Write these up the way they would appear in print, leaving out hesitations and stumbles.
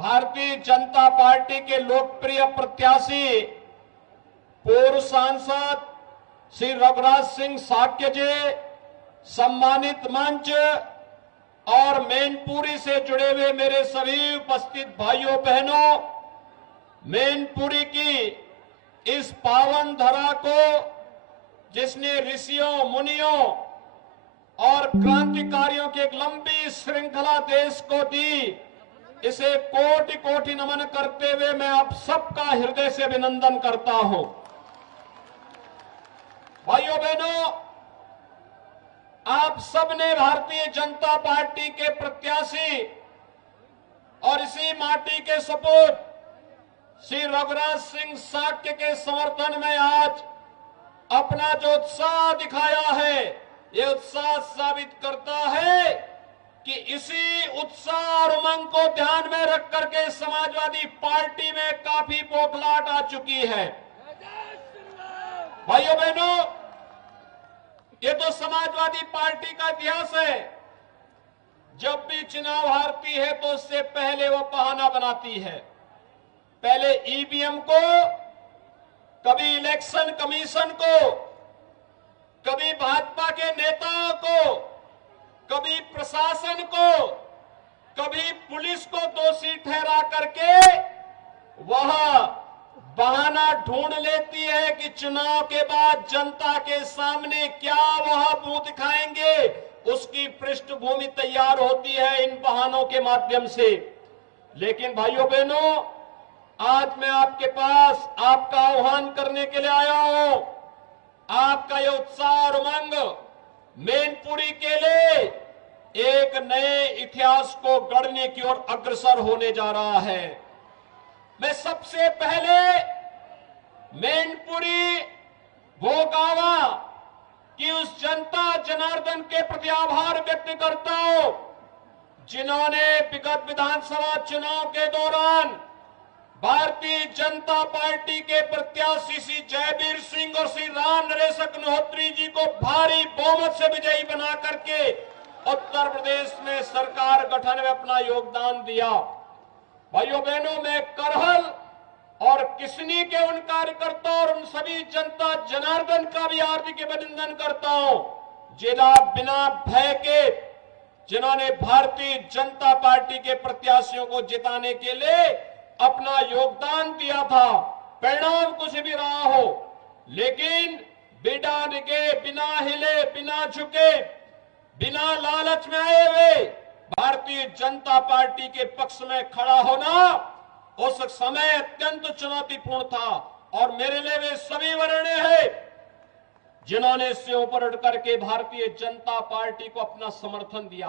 Bharatiya Janata party के लोकप्रिय प्रत्याशी पूर्व सांसद श्री रघुराज सिंह साक्य जी, सम्मानित मंच और मैनपुरी से जुड़े हुए मेरे सभी उपस्थित भाइयों बहनों, मैनपुरी की इस पावन धरा को जिसने ऋषियों मुनियों और क्रांतिकारियों की एक लंबी श्रृंखला देश को दी, इसे कोटि कोटि नमन करते हुए मैं आप सबका हृदय से अभिनंदन करता हूं। भाइयों बहनों, आप सबने भारतीय जनता पार्टी के प्रत्याशी और इसी माटी के सपूत श्री रघुराज सिंह साक्य के समर्थन में आज अपना जो उत्साह दिखाया है, ये उत्साह साबित करता है कि इसी उत्साह और उमंग को ध्यान में रख करके समाजवादी पार्टी में काफी बौखलाहट आ चुकी है। भाइयों बहनों, ये तो समाजवादी पार्टी का इतिहास है। जब भी चुनाव हारती है तो उससे पहले वो बहाना बनाती है। पहले ईवीएम को, कभी इलेक्शन कमीशन को, कभी भाजपा के नेताओं को, कभी प्रशासन को, कभी पुलिस को दोषी ठहरा करके वह बहाना ढूंढ लेती है कि चुनाव के बाद जनता के सामने क्या वह मुंह दिखाएंगे, उसकी पृष्ठभूमि तैयार होती है इन बहानों के माध्यम से। लेकिन भाइयों बहनों, आज मैं आपके पास आपका आह्वान करने के लिए आया हूं। आपका यह उत्साह और उमंग मैनपुरी के लिए एक नए इतिहास को गढ़ने की ओर अग्रसर होने जा रहा है। मैं सबसे पहले मैनपुरी भोगावा की उस जनता जनार्दन के प्रति आभार व्यक्त करता हूं, जिन्होंने विगत विधानसभा चुनाव के दौरान भारतीय जनता पार्टी के प्रत्याशी श्री जयवीर सिंह और श्री राम नरेश अग्निहोत्री जी को भारी बहुमत से विजयी बना करके उत्तर प्रदेश में सरकार गठन में अपना योगदान दिया। भाइयों बहनों, मैं करहल और किसनी के उन कार्यकर्ता और उन सभी जनता जनार्दन का भी हार्दिक अभिनंदन करता हूं, जिला बिना भय के जिन्होंने भारतीय जनता पार्टी के प्रत्याशियों को जिताने के लिए अपना योगदान दिया था। परिणाम कुछ भी रहा हो, लेकिन बिना डिगे, बिना हिले, बिना झुके, बिना लालच में आए हुए भारतीय जनता पार्टी के पक्ष में खड़ा होना उस समय अत्यंत चुनौतीपूर्ण था। और मेरे लिए वे सभी वरीय हैं जिन्होंने इससे ऊपर उठ करके भारतीय जनता पार्टी को अपना समर्थन दिया।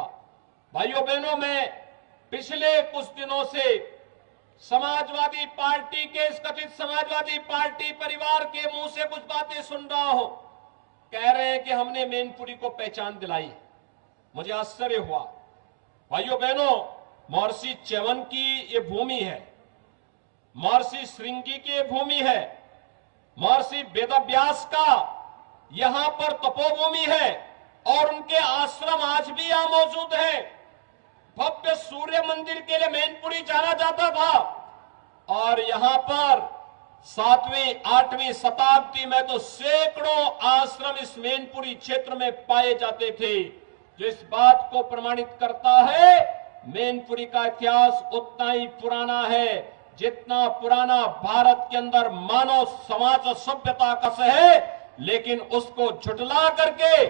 भाइयों बहनों, मैं पिछले कुछ दिनों से समाजवादी पार्टी के इस कथित समाजवादी पार्टी परिवार के मुंह से कुछ बातें सुन रहा हूं। कह रहे हैं कि हमने मैनपुरी को पहचान दिलाई। मुझे आश्चर्य हुआ। भाइयों बहनों, महर्षि च्यवन की ये भूमि है, महर्षि श्रृंगी की ये भूमि है, महर्षि वेदव्यास का यहां पर तपोभूमि है और उनके आश्रम आज भी यहां मौजूद है। भव्य सूर्य मंदिर के लिए मैनपुरी जाना जाता था और यहां पर 7वीं 8वीं शताब्दी में तो सैकड़ों आश्रम इस मैनपुरी क्षेत्र में पाए जाते थे, जो इस बात को प्रमाणित करता है मैनपुरी का इतिहास उतना ही पुराना है जितना पुराना भारत के अंदर मानव समाज और सभ्यता का है। लेकिन उसको झुठला करके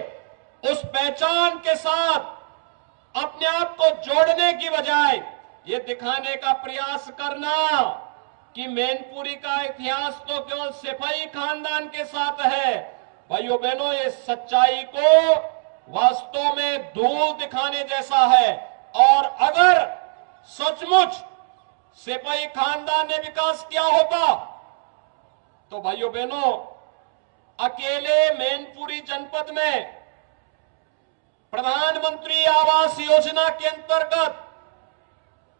उस पहचान के साथ अपने आप को जोड़ने की बजाय ये दिखाने का प्रयास करना कि मैनपुरी का इतिहास तो केवल सिपाही खानदान के साथ है। भाइयों बहनों, ये सच्चाई को वास्तव में धूल दिखाने जैसा है। और अगर सचमुच सिपाही खानदान ने विकास किया होता तो भाइयों बहनों, अकेले मैनपुरी जनपद में प्रधानमंत्री आवास योजना के अंतर्गत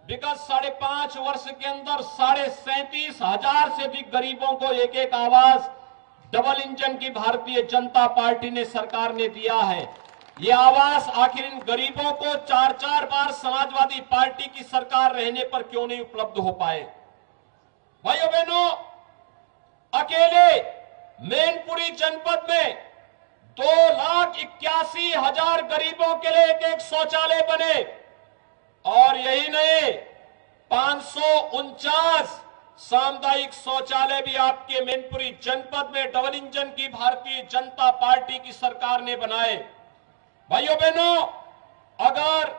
विगत 5.5 वर्ष के अंदर 37,500 से अधिक गरीबों को एक एक आवास डबल इंजन की भारतीय जनता पार्टी ने सरकार ने दिया है। ये आवास आखिर इन गरीबों को 4-4 बार समाजवादी पार्टी की सरकार रहने पर क्यों नहीं उपलब्ध हो पाए? भाइयों बहनों, अकेले मैनपुरी जनपद में 2,81,000 गरीबों के लिए एक शौचालय बने और यही नहीं 549 सामुदायिक शौचालय भी आपके मैनपुरी जनपद में डबल इंजन की भारतीय जनता पार्टी की सरकार ने बनाए। भाइयों बहनों, अगर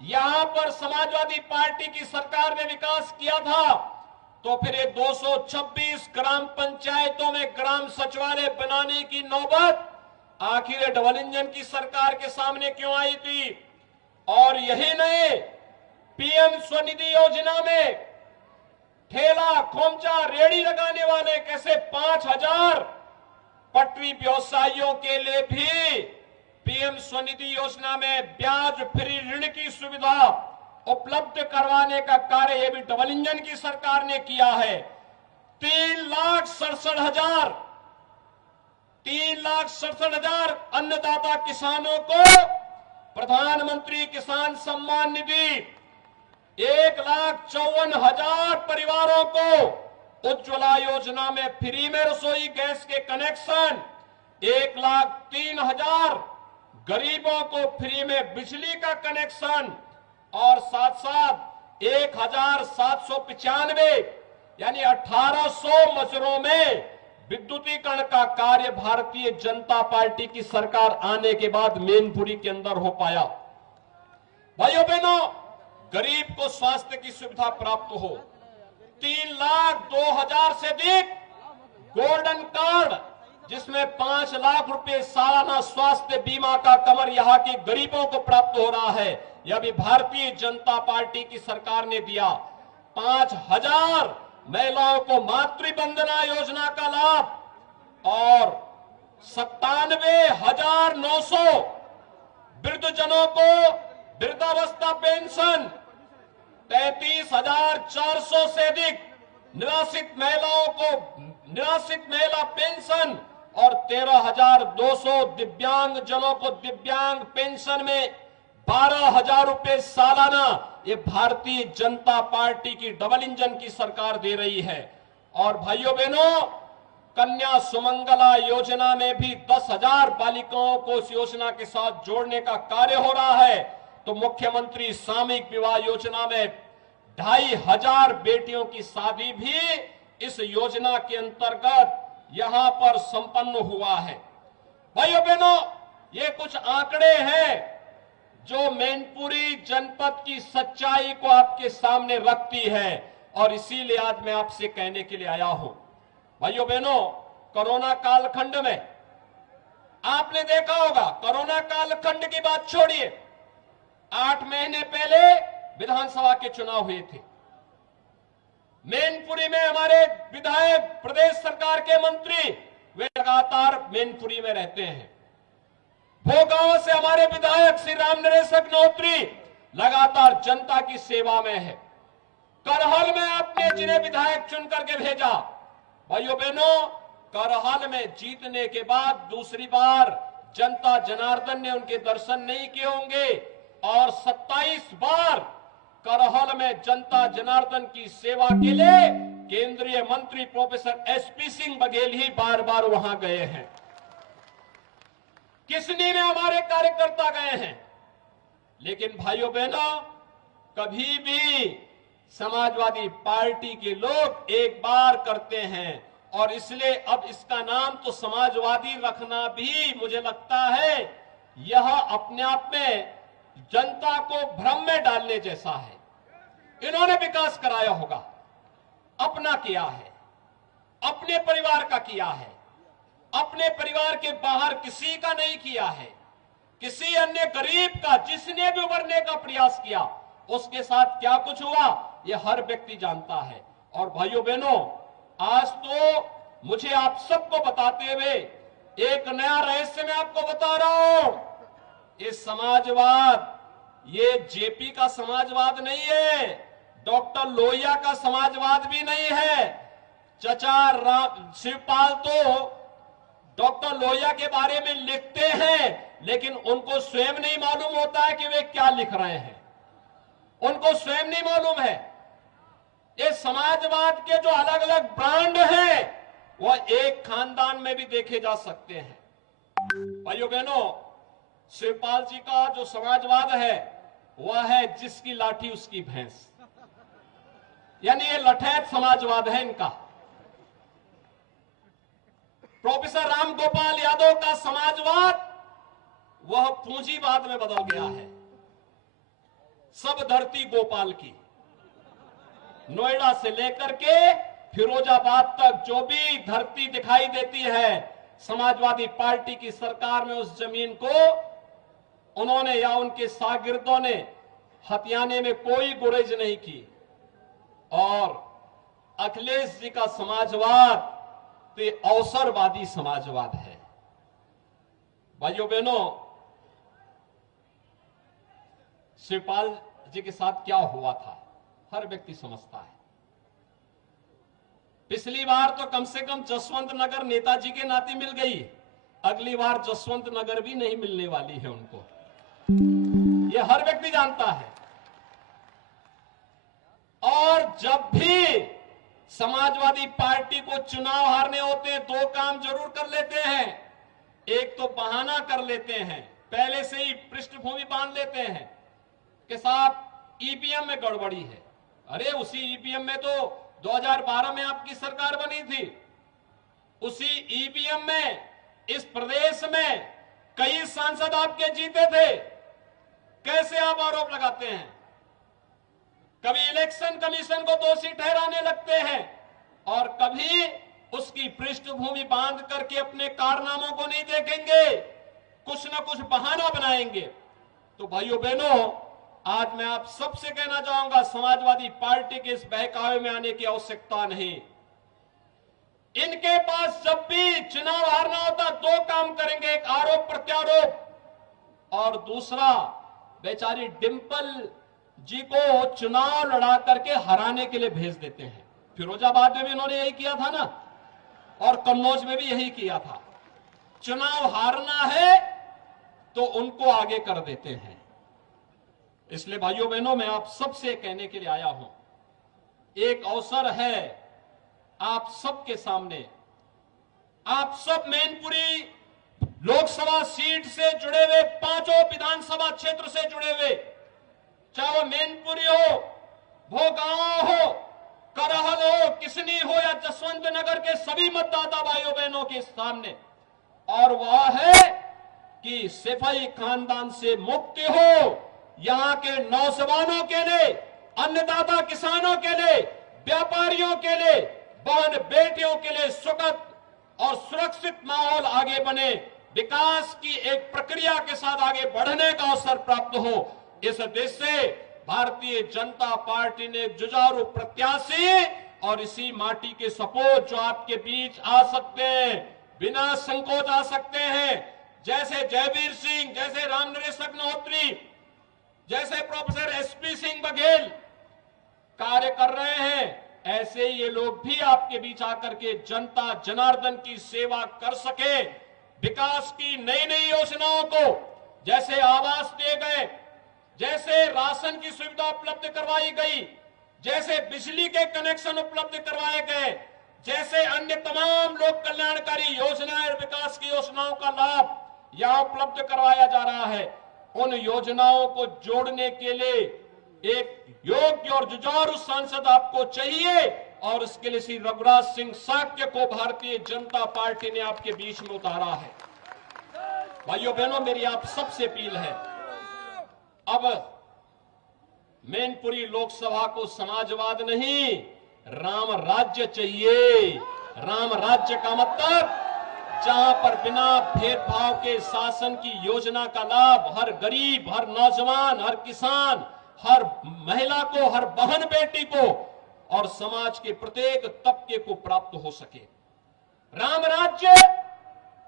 यहां पर समाजवादी पार्टी की सरकार ने विकास किया था तो फिर ये 226 ग्राम पंचायतों में ग्राम सचिवालय बनाने की नौबत आखिर डबल इंजन की सरकार के सामने क्यों आई थी? और यही नहीं, पीएम स्वनिधि योजना में ठेला खोमचा रेड़ी लगाने वाले कैसे 5,000 पटरी व्यवसायियों के लिए भी पीएम स्वनिधि योजना में ब्याज फ्री ऋण की सुविधा उपलब्ध करवाने का कार्य ये भी डबल इंजन की सरकार ने किया है। 3,67,000 अन्नदाता किसानों को प्रधानमंत्री किसान सम्मान निधि, 1,54,000 परिवारों को उज्ज्वला योजना में फ्री में रसोई गैस के कनेक्शन, 1,03,000 गरीबों को फ्री में बिजली का कनेक्शन और साथ साथ 1,795 यानी 1,800 मजरों में विद्युतीकरण का कार्य भारतीय जनता पार्टी की सरकार आने के बाद मैनपुरी के अंदर हो पाया। भाइयों बहनों, गरीब को स्वास्थ्य की सुविधा प्राप्त हो, 3,02,000 से अधिक गोल्डन कार्ड जिसमें 5 लाख रुपए सालाना स्वास्थ्य बीमा का कवर यहां के गरीबों को प्राप्त हो रहा है, यह भी भारतीय जनता पार्टी की सरकार ने दिया। 5,000 महिलाओं को मातृवंदना योजना का लाभ और 97,900 वृद्धजनों को वृद्धावस्था पेंशन, 33,400 से अधिक निराश्रित महिलाओं को निराश्रित महिला पेंशन और 13,200 दिव्यांग जनों को दिव्यांग पेंशन में 12,000 रुपए सालाना ये भारतीय जनता पार्टी की डबल इंजन की सरकार दे रही है। और भाइयों बहनों, कन्या सुमंगला योजना में भी 10,000 बालिकाओं को इस योजना के साथ जोड़ने का कार्य हो रहा है। तो मुख्यमंत्री सामूहिक विवाह योजना में 2,500 बेटियों की शादी भी इस योजना के अंतर्गत यहां पर संपन्न हुआ है। भाइयों बहनों, ये कुछ आंकड़े हैं जो मैनपुरी जनपद की सच्चाई को आपके सामने रखती है और इसीलिए आज मैं आपसे कहने के लिए आया हूं। भाइयों बहनों, कोरोना कालखंड में आपने देखा होगा, कोरोना कालखंड की बात छोड़िए, 8 महीने पहले विधानसभा के चुनाव हुए थे। मैनपुरी में हमारे विधायक, प्रदेश सरकार के मंत्री वे लगातार मैनपुरी में रहते हैं। भोगांव से हमारे विधायक श्री राम नरेश अग्निहोत्री लगातार जनता की सेवा में है। करहल में आपने जिन्हें विधायक चुन करके भेजा, भाइयों बहनों, करहल में जीतने के बाद दूसरी बार जनता जनार्दन ने उनके दर्शन नहीं किए होंगे और 27 बार करहल में जनता जनार्दन की सेवा के लिए केंद्रीय मंत्री प्रोफेसर एसपी सिंह बघेल ही बार बार वहां गए हैं। किसनी में हमारे कार्यकर्ता गए हैं। लेकिन भाइयों बहनों, कभी भी समाजवादी पार्टी के लोग एक बार करते हैं और इसलिए अब इसका नाम तो समाजवादी रखना भी मुझे लगता है यह अपने आप में जनता को भ्रम में डालने जैसा है। इन्होंने विकास कराया होगा, अपना किया है, अपने परिवार का किया है, अपने परिवार के बाहर किसी का नहीं किया है। किसी अन्य गरीब का जिसने भी उभरने का प्रयास किया उसके साथ क्या कुछ हुआ यह हर व्यक्ति जानता है। और भाइयों बहनों, आज तो मुझे आप सबको बताते हुए एक नया रहस्य मैं आपको बता रहा हूं। ये समाजवाद ये जेपी का समाजवाद नहीं है, डॉक्टर लोहिया का समाजवाद भी नहीं है। चचा शिवपाल तो डॉक्टर लोहिया के बारे में लिखते हैं, लेकिन उनको स्वयं नहीं मालूम होता है कि वे क्या लिख रहे हैं। उनको स्वयं नहीं मालूम है। ये समाजवाद के जो अलग अलग ब्रांड हैं, वह एक खानदान में भी देखे जा सकते हैं। भाइयों बहनों, शिवपाल जी का जो समाजवाद है वह है जिसकी लाठी उसकी भैंस, यानी ये लठैत समाजवाद है इनका। प्रोफेसर राम गोपाल यादव का समाजवाद वह पूंजीवाद में बदल गया है। सब धरती गोपाल की, नोएडा से लेकर के फिरोजाबाद तक जो भी धरती दिखाई देती है, समाजवादी पार्टी की सरकार में उस जमीन को उन्होंने या उनके शागिर्दों ने हथियाने में कोई गुरेज नहीं की। और अखिलेश जी का समाजवाद तो अवसरवादी समाजवाद है। भाइयों बहनों, शिवपाल जी के साथ क्या हुआ था हर व्यक्ति समझता है। पिछली बार तो कम से कम जसवंत नगर नेताजी के नाते मिल गई, अगली बार जसवंत नगर भी नहीं मिलने वाली है उनको, ये हर व्यक्ति जानता है। और जब भी समाजवादी पार्टी को चुनाव हारने होते हैं, दो काम जरूर कर लेते हैं। एक तो बहाना कर लेते हैं, पहले से ही पृष्ठभूमि बांध लेते हैं कि साहब ईवीएम में गड़बड़ी है। अरे उसी ईवीएम में तो 2012 में आपकी सरकार बनी थी, उसी ईवीएम में इस प्रदेश में कई सांसद आपके जीते थे। कैसे आप आरोप लगाते हैं? कभी इलेक्शन कमीशन को दोषी ठहराने लगते हैं और कभी उसकी पृष्ठभूमि बांध करके अपने कारनामों को नहीं देखेंगे, कुछ ना कुछ बहाना बनाएंगे। तो भाइयों बहनों, आज मैं आप सबसे कहना चाहूंगा, समाजवादी पार्टी के इस बहकावे में आने की आवश्यकता नहीं। इनके पास जब भी चुनाव हारना होता दो काम करेंगे, एक आरोप प्रत्यारोप और दूसरा बेचारी डिंपल जी को चुनाव लड़ा करके हराने के लिए भेज देते हैं। फिरोजाबाद में भी इन्होंने यही किया था ना, और कन्नौज में भी यही किया था। चुनाव हारना है तो उनको आगे कर देते हैं। इसलिए भाइयों बहनों, मैं आप सबसे कहने के लिए आया हूं, एक अवसर है आप सबके सामने। आप सब मैनपुरी लोकसभा सीट से जुड़े हुए, पांचों विधानसभा क्षेत्र से जुड़े हुए, चाहे वो मैनपुरी हो, भोगांव हो, करहल हो, किसनी हो या जसवंत नगर के सभी मतदाता भाइयों बहनों के सामने, और वह है कि सिपाही खानदान से मुक्ति हो। यहां के नौजवानों के लिए, अन्नदाता किसानों के लिए, व्यापारियों के लिए, बहन बेटियों के लिए सुखद और सुरक्षित माहौल आगे बने, विकास की एक प्रक्रिया के साथ आगे बढ़ने का अवसर प्राप्त हो। इस देश से भारतीय जनता पार्टी ने जुझारू प्रत्याशी और इसी माटी के सपूत जो आपके बीच आ सकते हैं, बिना संकोच आ सकते हैं, जैसे जयवीर सिंह, जैसे रामनरेश अग्निहोत्री, जैसे प्रोफेसर एसपी सिंह बघेल कार्य कर रहे हैं, ऐसे ये लोग भी आपके बीच आकर के जनता जनार्दन की सेवा कर सके। विकास की नई नई योजनाओं को, जैसे आवास दिए गए, जैसे राशन की सुविधा उपलब्ध करवाई गई, जैसे बिजली के कनेक्शन उपलब्ध करवाए गए, जैसे अन्य तमाम लोक कल्याणकारी योजनाएं और विकास की योजनाओं का लाभ यहां उपलब्ध करवाया जा रहा है। उन योजनाओं को जोड़ने के लिए एक योग्य और जुझारू सांसद आपको चाहिए, और उसके लिए श्री रघुराज सिंह साक्य को भारतीय जनता पार्टी ने आपके बीच में उतारा है। भाइयों बहनों, मेरी आप सबसे अपील है, अब मैनपुरी लोकसभा को समाजवाद नहीं, राम राज्य चाहिए। राम राज्य का मतलब जहां पर बिना भेदभाव के शासन की योजना का लाभ हर गरीब, हर नौजवान, हर किसान, हर महिला को, हर बहन बेटी को और समाज के प्रत्येक तबके को प्राप्त हो सके। राम राज्य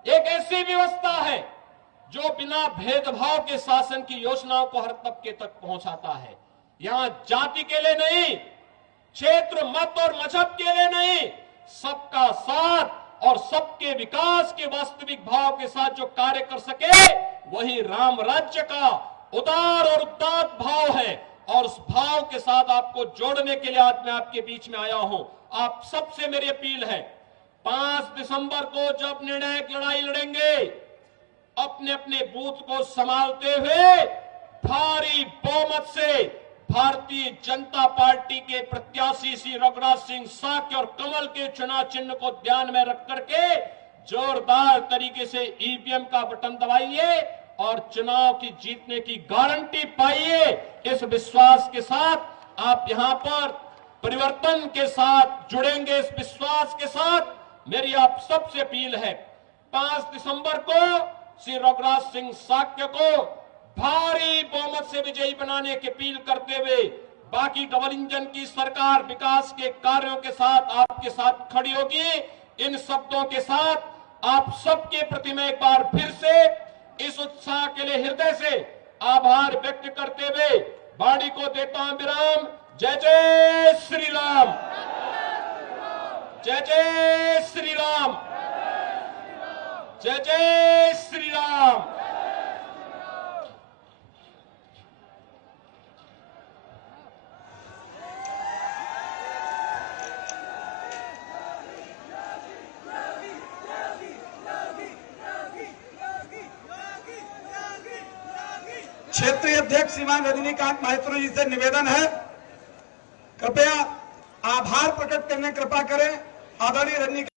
एक ऐसी व्यवस्था है जो बिना भेदभाव के शासन की योजनाओं को हर तबके तक पहुंचाता है। यहां जाति के लिए नहीं, क्षेत्र, मत और मजहब के लिए नहीं, सबका साथ और सबके विकास के वास्तविक भाव के साथ जो कार्य कर सके, वही राम राज्य का उदार और उदात्त भाव है, और उस भाव के साथ आपको जोड़ने के लिए आज मैं आपके बीच में आया हूं। आप सबसे मेरी अपील है, 5 दिसंबर को जब निर्णायक लड़ाई लड़ेंगे, अपने अपने बूथ को संभालते हुए भारी बहुमत से भारतीय जनता पार्टी के प्रत्याशी श्री रघुराज सिंह साक्य और कमल के चुनाव चिन्ह को ध्यान में रख करके जोरदार तरीके से ईवीएम का बटन दबाइए और चुनाव की जीतने की गारंटी पाइए। इस विश्वास के साथ आप यहां पर परिवर्तन के साथ जुड़ेंगे। इस विश्वास के साथ मेरी आप सबसे अपील है, 5 दिसंबर को श्री रघुराज सिंह साक्य को भारी बहुमत से विजयी बनाने की अपील करते हुए, बाकी डबल इंजन की सरकार विकास के कार्यों के साथ आपके साथ खड़ी होगी। इन शब्दों के साथ आप सबके प्रति मैं एक बार फिर से इस उत्साह के लिए हृदय से आभार व्यक्त करते हुए वाणी को देता हूं विराम। जय जय श्री राम, जय जय श्री राम, जय जय श्री राम। क्षेत्रीय अध्यक्ष श्रीमान रजनीकांत माहेश्वरी जी से निवेदन है, कृपया आभार प्रकट करने कृपा करें। आदरणीय रजनीकांत